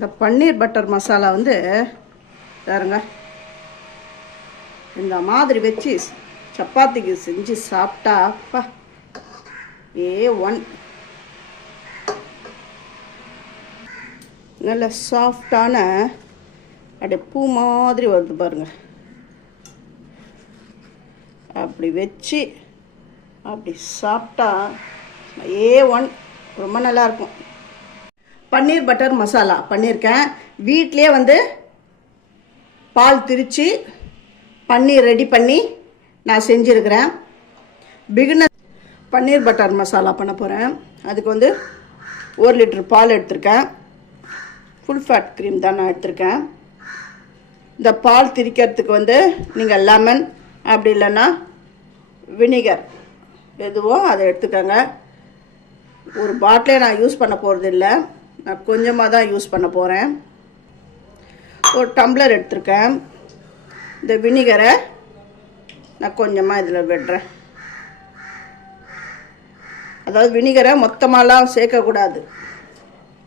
இந்த பன்னீர் பட்டர் மசாலா வந்து பாருங்க, இந்த மாதிரி வச்சு சப்பாத்திக்கு செஞ்சு சாப்பிட்டா அப்பா A1. நல்ல சாஃப்டான அப்படியே பூ மாதிரி வருது பாருங்க. அப்படி வச்சு அப்படி சாப்பிட்டா A1 ரொம்ப நல்லாயிருக்கும். பன்னீர் பட்டர் மசாலா பண்ணியிருக்கேன். வீட்டிலே வந்து பால் திரித்து பன்னீர் ரெடி பண்ணி நான் செஞ்சுருக்கிறேன். பிகினர் பன்னீர் பட்டர் மசாலா பண்ண போகிறேன். அதுக்கு வந்து 1 லிட்டர் பால் எடுத்திருக்கேன். ஃபுல் ஃபேட் க்ரீம் தான் நான் எடுத்திருக்கேன். இந்த பால் திரிக்கிறதுக்கு வந்து நீங்கள் லெமன் அப்படி இல்லைன்னா வினிகர் எதுவோ அதை எடுத்துக்கோங்க. ஒரு பாட்டிலே நான் யூஸ் பண்ண போகிறது இல்லை, நான் கொஞ்சமாக தான் யூஸ் பண்ண போகிறேன். ஒரு டம்ளர் எடுத்திருக்கேன். இந்த வினிகரை நான் கொஞ்சமாக இதில் விடுறேன். அதாவது வினிகரை மொத்தமாலாம் சேர்க்கக்கூடாது.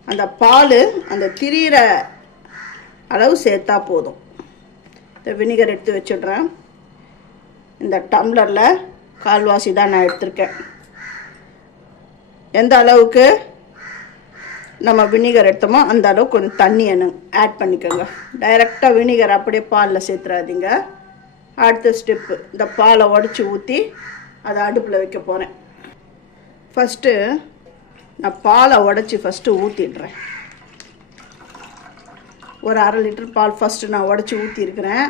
அந்த பால் அந்த திரியிற அளவு சேர்த்தா போதும். இந்த வினிகர் எடுத்து வச்சுடுறேன். இந்த டம்ளரில் கால்வாசி தான் நான் எடுத்திருக்கேன். எந்த அளவுக்கு நம்ம வினிகர் எடுத்தோமோ அந்த அளவுக்கு கொஞ்சம் தண்ணி ஆட் பண்ணிக்கோங்க. டைரெக்டாக வினிகர் அப்படியே பாலில் சேர்த்துறாதீங்க. அடுத்த ஸ்டெப்பு, இந்த பாலை உடச்சி ஊற்றி அதை அடுப்பில் வைக்க போகிறேன். ஃபஸ்ட்டு நான் பாலை உடச்சி ஃபஸ்ட்டு ஊற்றிடுறேன். ஒரு 1/2 லிட்டர் பால் ஃபஸ்ட்டு நான் உடச்சி ஊற்றிருக்கிறேன்.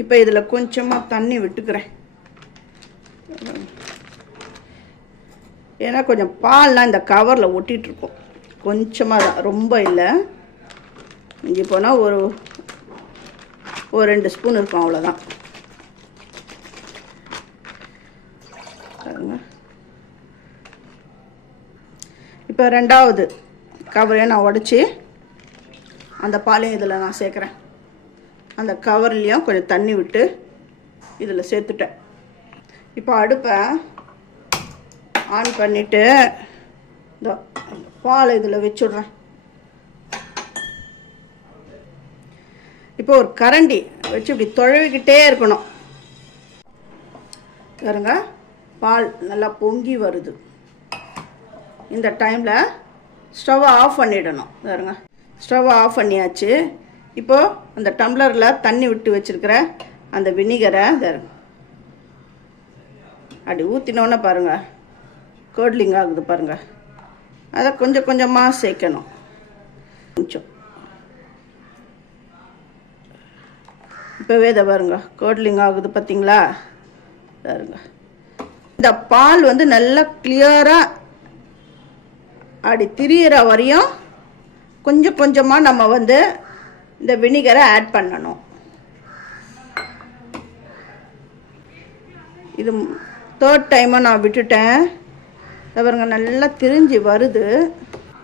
இப்போ இதில் கொஞ்சமாக தண்ணி விட்டுக்கிறேன். ஏன்னா கொஞ்சம் பால்லாம் இந்த கவரில் ஒட்டிகிட்ருக்கோம். கொஞ்சமாக தான், ரொம்ப இல்லை. இங்கே போனால் ஒரு 2 ஸ்பூன் இருக்கும், அவ்வளோதான். இப்போ 2வது கவரையும் நான் உடச்சி அந்த பாலையும் இதில் நான் சேர்க்குறேன். அந்த கவர்லேயும் கொஞ்சம் தண்ணி விட்டு இதில் சேர்த்துட்டேன். இப்போ அடுப்பை ஆன் பண்ணிவிட்டு இந்த பாலை இதில் வச்சுடுறேன். இப்போ ஒரு கரண்டி வச்சு இப்படி தொழவிக்கிட்டே இருக்கணும். பாருங்க, பால் நல்லா பொங்கி வருது. இந்த டைமில் ஸ்டவ்வை ஆஃப் பண்ணிடணும். பாருங்க, ஸ்டவ்வை ஆஃப் பண்ணியாச்சு. இப்போது அந்த டம்ளரில் தண்ணி விட்டு வச்சுருக்கிற அந்த வினிகரை அப்படி ஊற்றினோன்னே பாருங்கள் கேர்ட்லிங் ஆகுது பாருங்கள். அதை கொஞ்சம் கொஞ்சமாக சேர்க்கணும். கொஞ்சம் இப்போவே இதை பாருங்க கேர்ட்லிங் ஆகுது பார்த்தீங்களா? பாருங்க, இந்த பால் வந்து நல்லா கிளியராக அப்படி திரியிற வரையும் கொஞ்சம் கொஞ்சமாக நம்ம வந்து இந்த வினிகரை ஆட் பண்ணணும். இது 3rd டைமாக நான் விட்டுட்டேன். பாருங்க, நல்லா திரிஞ்சு வருது.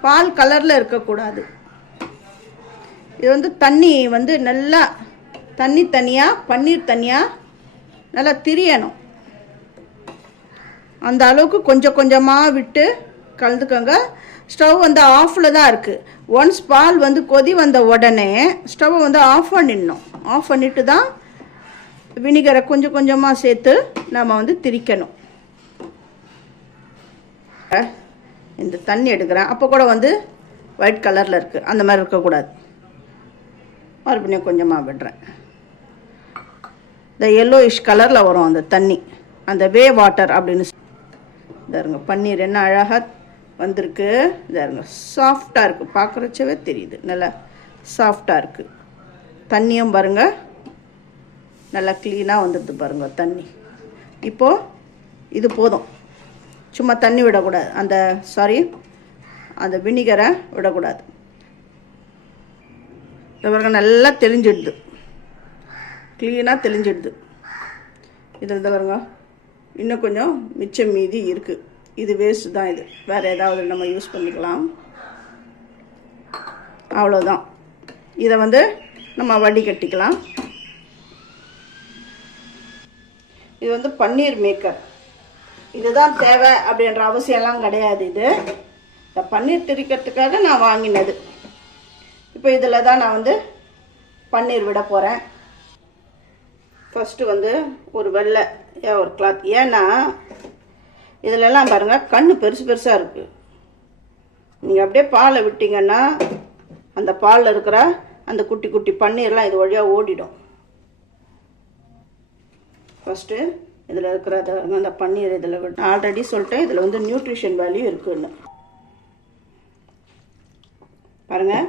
பால் கலரில் இருக்கக்கூடாது. இது வந்து தண்ணி வந்து நல்லா தண்ணி தனியாக பன்னீர் தனியாக நல்லா திரியணும். அந்த அளவுக்கு கொஞ்சம் கொஞ்சமாக விட்டு கலந்துக்கோங்க. ஸ்டவ் வந்து ஆஃபில் தான் இருக்குது. ஒன்ஸ் பால் வந்து கொதி வந்த உடனே ஸ்டவ்வை வந்து ஆஃப் பண்ணிடணும். ஆஃப் பண்ணிட்டு தான் வினிகரை கொஞ்சம் கொஞ்சமாக சேர்த்து நம்ம வந்து திரிக்கணும். இந்த தண்ணி எடுக்கிறேன். அப்போ கூட வந்து ஒயிட் கலரில் இருக்குது, அந்த மாதிரி இருக்கக்கூடாது. மறுபடியும் கொஞ்சமாக விடுறேன். இந்த yellowish கலரில் வரும் அந்த தண்ணி, அந்த வே வாட்டர் அப்படின்னு பாருங்க. பன்னீர் என்ன அழகாக வந்திருக்கு பாருங்க. சாஃப்டாக இருக்குது, பார்க்குறச்சவே தெரியுது. நல்லா சாஃப்டாக இருக்குது. தண்ணியும் பாருங்கள் நல்லா க்ளீனாக வந்துடுது பாருங்கள் தண்ணி. இப்போது இது போதும். சும்மா தண்ணி விடக்கூடாது, அந்த வினிகரை விடக்கூடாது. இது பாருங்க நல்லா தெளிஞ்சிடுது, க்ளீனாக தெளிஞ்சிடுது. இதில் பாருங்க இன்னும் கொஞ்சம் மிச்சம் மீதி இருக்குது. இது வேஸ்ட்டு தான். இது வேறு ஏதாவது நம்ம யூஸ் பண்ணிக்கலாம். அவ்வளோதான். இதை வந்து நம்ம வடிகட்டிக்கலாம். இது வந்து பன்னீர் மேக்கர். இதுதான் தேவை அப்படின்ற அவசியம்லாம் கிடையாது. இது இந்த பன்னீர் திரிக்கிறதுக்காக நான் வாங்கினது. இப்போ இதில் தான் நான் வந்து பன்னீர் விட போகிறேன். ஃபஸ்ட்டு வந்து ஒரு வெள்ளை ஒரு கிளாத், ஏன்னா இதிலெல்லாம் பாருங்கள் கண்ணு பெருசு பெருசாக இருக்குது. நீங்கள் அப்படியே பாலை விட்டிங்கன்னா அந்த பாலில் இருக்கிற அந்த குட்டி குட்டி பன்னீர்லாம் இது வழியாக ஓடிடும். ஃபஸ்ட்டு இதில் இருக்கிற அந்த பன்னீர் இதில் நான் ஆல்ரெடி சொல்லிட்டேன், இதில் வந்து நியூட்ரிஷன் வேல்யூ இருக்குன்னு. பாருங்கள்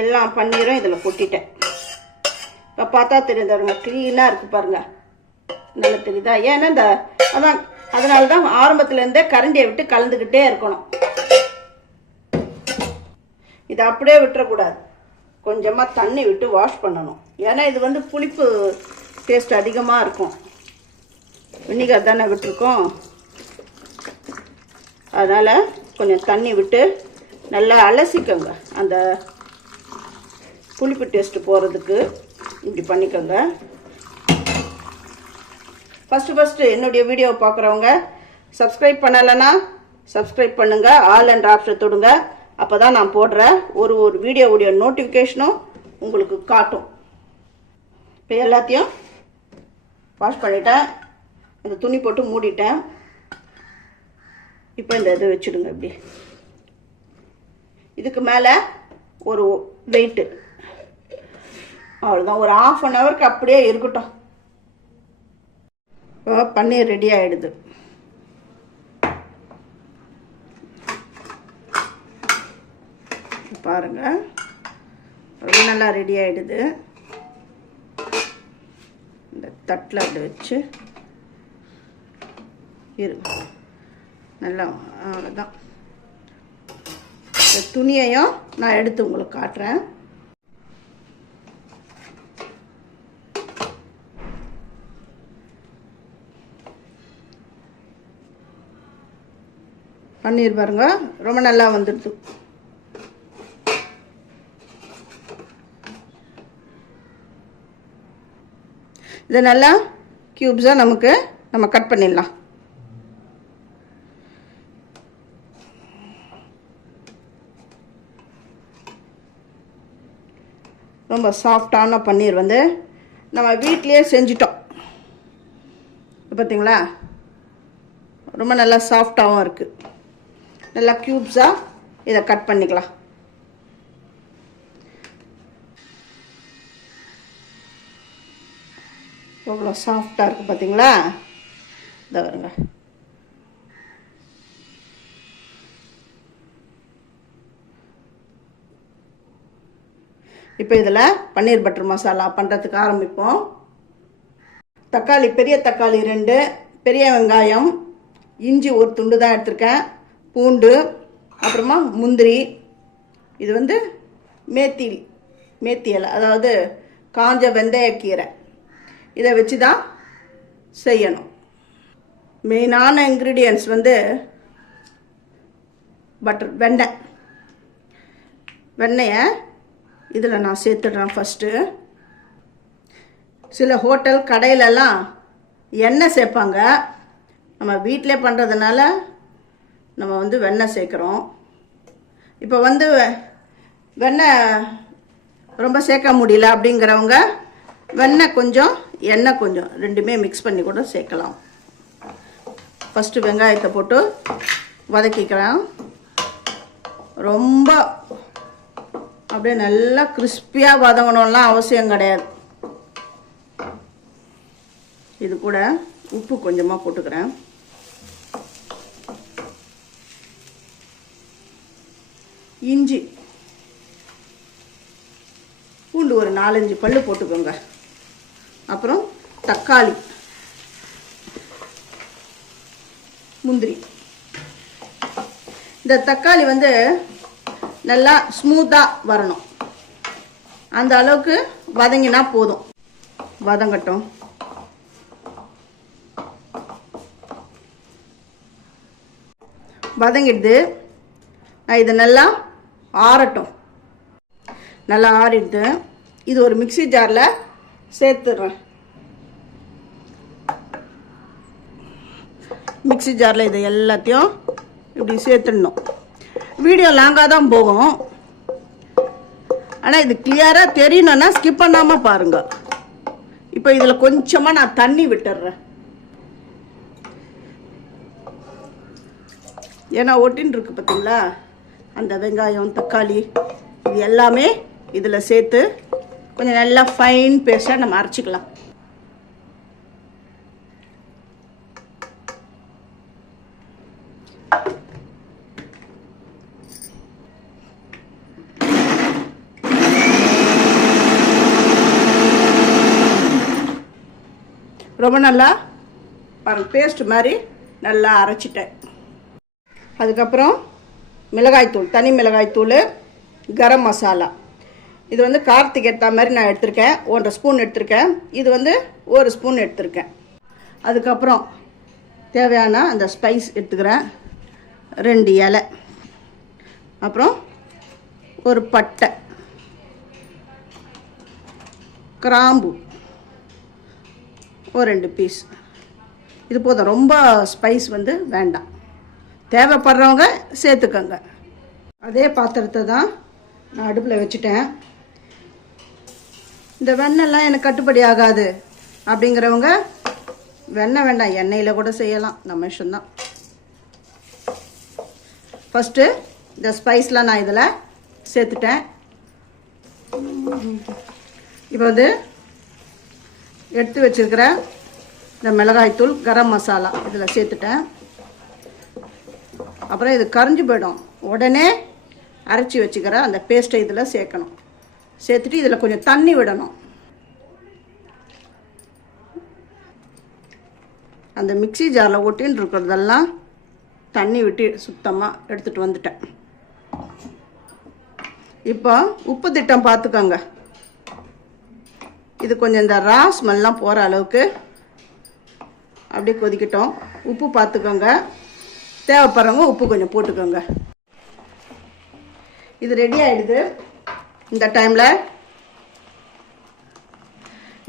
எல்லா பன்னீரும் இதில் கொட்டிட்டேன். இப்போ பார்த்தா தெரியுதாருங்க, க்ளீனாக இருக்குது பாருங்கள், நல்லா தெரியுதா? ஏன்னா இந்த அதனால தான் ஆரம்பத்துலேருந்தே கரண்டியை விட்டு கலந்துக்கிட்டே இருக்கணும். இதை அப்படியே விட்டுறக்கூடாது, கொஞ்சமாக தண்ணி விட்டு வாஷ் பண்ணணும். ஏன்னா இது வந்து புளிப்பு டேஸ்ட் அதிகமாக இருக்கும். வினிகர் தானே விட்டுருக்கோம், அதனால் கொஞ்சம் தண்ணி விட்டு நல்லா அலசிக்கோங்க. அந்த புளிப்பு டேஸ்ட்டு போகிறதுக்கு இப்படி பண்ணிக்கோங்க. ஃபஸ்ட்டு என்னுடைய வீடியோவை பார்க்குறவங்க சப்ஸ்கிரைப் பண்ணலைன்னா சப்ஸ்கிரைப் பண்ணுங்கள், ஆல் என்ற ஆப்ஷன் தொடுங்க. அப்போ தான் நான் போடுற ஒரு வீடியோவுடைய நோட்டிஃபிகேஷனும் உங்களுக்கு காட்டும். இப்போ எல்லாத்தையும் வாஷ் பண்ணிட்டேன், அந்த துணி போட்டு மூடிட்டேன். இப்போ இந்த இது வச்சுடுங்க. இப்படி இதுக்கு மேலே ஒரு வெயிட்டு, அவ்வளோதான். ஒரு 1/2 ஹவருக்கு அப்படியே இருக்கட்டும். இப்போ பன்னீர் ரெடி ஆகிடுது. பாருங்கள் ரொம்ப நல்லா ரெடி ஆகிடுது. இந்த தட்டில் அப்படி வச்சு நல்லா அவ்வளோதான். இந்த துணியையும் நான் எடுத்து உங்களுக்கு காட்டுறேன். பன்னீர் பாருங்க ரொம்ப நல்லா வந்துடுது. இதை நல்லா க்யூப்ஸாக நம்ம கட் பண்ணிடலாம். ரொம்ப சாஃப்டான பன்னீர் வந்து நம்ம வீட்டிலையே செஞ்சிட்டோம். பார்த்தீங்களா, ரொம்ப நல்லா சாஃப்டாகவும் இருக்குது. நல்லா க்யூப்ஸாக இதை கட் பண்ணிக்கலாம். எவ்வளோ சாஃப்டாக இருக்குது பார்த்தீங்களா? இதை வருங்க. இப்போ இதில் பன்னீர் பட்டர் மசாலா பண்ணுறதுக்கு ஆரம்பிப்போம். தக்காளி, பெரிய தக்காளி 2, பெரிய வெங்காயம், இஞ்சி ஒரு துண்டு தான் எடுத்திருக்கேன், பூண்டு, அப்புறமா முந்திரி. இது வந்து மேத்தி இலை, அதாவது காஞ்ச வெந்தயக்கீரை. இதை வச்சு தான் செய்யணும். மெயினான இன்க்ரீடியன்ட்ஸ் வந்து வெண்ணெயை இதில் நான் சேர்த்துடுறேன். ஃபஸ்ட்டு சில ஹோட்டல் கடையிலலாம் எண்ணெய் சேர்ப்பாங்க. நம்ம வீட்டிலே பண்ணுறதுனால நம்ம வந்து வெண்ணெய் சேர்க்குறோம். இப்போ வந்து வெண்ணெய் ரொம்ப சேர்க்க முடியல அப்படிங்கிறவங்க வெண்ணெய் கொஞ்சம் எண்ணெய் கொஞ்சம் ரெண்டுமே மிக்ஸ் பண்ணி கூட சேர்க்கலாம். ஃபஸ்ட்டு வெங்காயத்தை போட்டு வதக்கிக்கலாம். ரொம்ப அப்படியே நல்லா கிறிஸ்பியாக வதங்கணும்லாம் அவசியம் கிடையாது. இது கூட உப்பு கொஞ்சமாக போட்டுக்கிறேன். இஞ்சி பூண்டு ஒரு 4-5 பல்லு போட்டுக்கோங்க. அப்புறம் தக்காளி, முந்திரி. இந்த தக்காளி வந்து நல்லா ஸ்மூத்தாக வரணும், அந்த அளவுக்கு வதங்கினா போதும். வதங்கட்டும். வதங்கிடுது. இது நல்லா ஆறட்டும். நல்லா ஆறிடுது. இது ஒரு மிக்ஸி ஜாரில் சேர்த்துடுறேன். மிக்ஸி ஜாரில் இது எல்லாத்தையும் இப்படி சேர்த்துடணும். வீடியோ லாங்காக தான் போகும், ஆனால் இது கிளியராக தெரியணும்னா ஸ்கிப் பண்ணாமல் பாருங்கள். இப்போ இதில் கொஞ்சமாக நான் தண்ணி விட்டுடுறேன். ஏன்னா ஒட்டின்னு இருக்கு பார்த்தீங்களா, அந்த வெங்காயம் தக்காளி இது எல்லாமே இதில் சேர்த்து கொஞ்சம் நல்லா ஃபைன் பேஸ்ட்டாக நம்ம அரைச்சிக்கலாம். ரொம்ப நல்லா பாருங்கள் பேஸ்ட் மாதிரி நல்லா அரைச்சிட்டேன். அதுக்கப்புறம் மிளகாய்த்தூள், தனி மிளகாய்த்தூள், கரம் மசாலா. இது வந்து காரத்துக்கு ஏற்ற மாதிரி நான் எடுத்திருக்கேன். 1.5 ஸ்பூன் எடுத்திருக்கேன். இது வந்து 1 ஸ்பூன் எடுத்திருக்கேன். அதுக்கப்புறம் தேவையான அந்த ஸ்பைஸ் எடுத்துக்கிறேன். 2 இலை, அப்புறம் ஒரு பட்டை, கிராம்பு ஒரு 2 பீஸ். இது போதும், ரொம்ப ஸ்பைஸ் வந்து வேண்டாம். தேவைப்படுறவங்க சேர்த்துக்கோங்க. அதே பாத்திரத்தை தான் நான் அடுப்பில் வச்சுட்டேன். இந்த வெண்ணெய்லாம் எனக்கு கட்டுப்படி ஆகாது அப்படிங்கிறவங்க வெண்ணெய் வேண்டாம், எண்ணெயில் கூட செய்யலாம், நம்ம இஷ்டம்தான். ஃபஸ்ட்டு இந்த ஸ்பைஸ்லாம் நான் இதில் சேர்த்துட்டேன். இப்போ வந்து எடுத்து வச்சுருக்கிற இந்த மிளகாய்த்தூள், கரம் மசாலா இதில் சேர்த்துட்டேன். அப்புறம் இது கரைஞ்சி போயிடும். உடனே அரைச்சி வச்சுக்கிற அந்த பேஸ்ட்டை இதில் சேர்க்கணும். சேர்த்துட்டு இதில் கொஞ்சம் தண்ணி விடணும். அந்த மிக்ஸி ஜாரில் ஒட்டின்னு இருக்கிறதெல்லாம் தண்ணி விட்டு சுத்தமாக எடுத்துகிட்டு வந்துட்டேன். இப்போ உப்பு திட்டம் பார்த்துக்கோங்க. இது கொஞ்சம் இந்த ரா ஸ்மெல்லாம் போகிற அளவுக்கு அப்படியே கொதிக்கட்டும். உப்பு பார்த்துக்கோங்க, தேவைப்படுறவங்க உப்பு கொஞ்சம் போட்டுக்கோங்க. இது ரெடி ஆகிடுது. இந்த டைமில்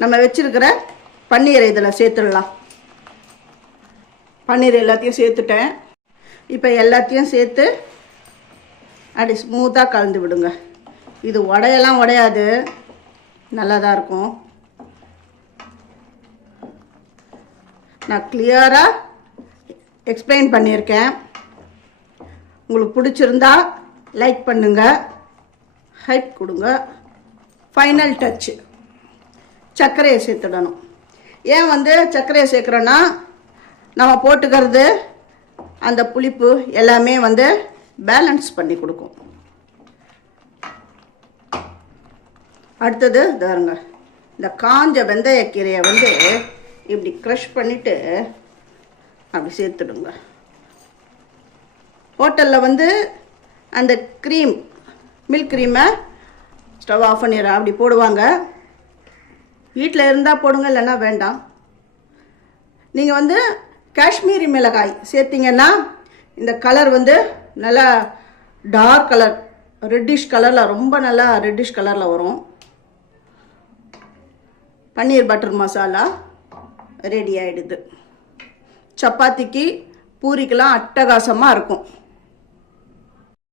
நம்ம வச்சுருக்கிற பன்னீரை இதில் சேர்த்துடலாம். பன்னீர் எல்லாத்தையும் சேர்த்துட்டேன். இப்போ எல்லாத்தையும் சேர்த்து அப்படி ஸ்மூத்தாக கலந்து விடுங்க. இது உடையெல்லாம் உடையாது, நல்லா தான் இருக்கும். நான் கிளியராக எக்ஸ்பிளைன் பண்ணியிருக்கேன். உங்களுக்கு பிடிச்சிருந்தா லைக் பண்ணுங்கள், ஹைப் கொடுங்க. ஃபைனல் டச்சு சர்க்கரையை சேர்த்துடணும். ஏன் வந்து சர்க்கரையை சேர்க்குறோன்னா, நம்ம போட்டுக்கிறது அந்த புளிப்பு எல்லாமே வந்து பேலன்ஸ் பண்ணி கொடுக்கும். அடுத்தது தாருங்க, இந்த காஞ்ச வெந்தயக்கீரையை வந்து இப்படி க்ரஷ் பண்ணிவிட்டு அப்படி சேர்த்துடுங்க. ஹோட்டலில் வந்து அந்த க்ரீம், மில்க் க்ரீமை ஸ்டவ் ஆஃப் பண்ணிடுற அப்படி போடுவாங்க. வீட்டில் இருந்தால் போடுங்க, இல்லைன்னா வேண்டாம். நீங்கள் வந்து காஷ்மீரி மிளகாய் சேர்த்திங்கன்னா இந்த கலர் வந்து நல்லா டார்க் கலர், ரெட்டிஷ் கலரில், ரொம்ப நல்லா ரெட்டிஷ் கலரில் வரும். பன்னீர் பட்டர் மசாலா ரெடி ஆகிடுது. சப்பாத்திக்கு பூரிக்கெலாம் அட்டகாசமாக இருக்கும்.